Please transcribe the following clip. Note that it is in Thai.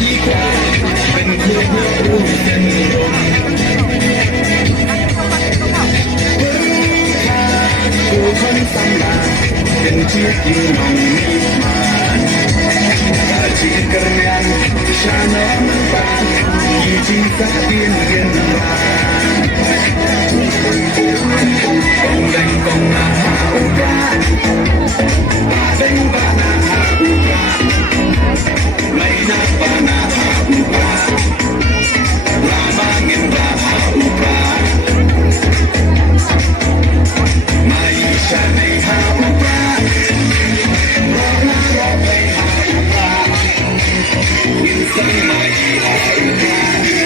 ยี่กว่าเป็นคู่เพื่อรู้เส้นลมผู้คนสังลาเป็นเชียร์ยิงน้องมีมาอาชีพการงานชาโนมันปานยี่จีสักเดียนเย็นมากองแดงกองนาฮาอุกาบาเด้งบานาฮาอุกาไม่นับบานาฮาอุกาลาบาเงินบาฮาอุกาไม่ใช่ในฮาอุการอหน้ารอไปฮาอุกายิ่งสั่งไม่ฮาอุกา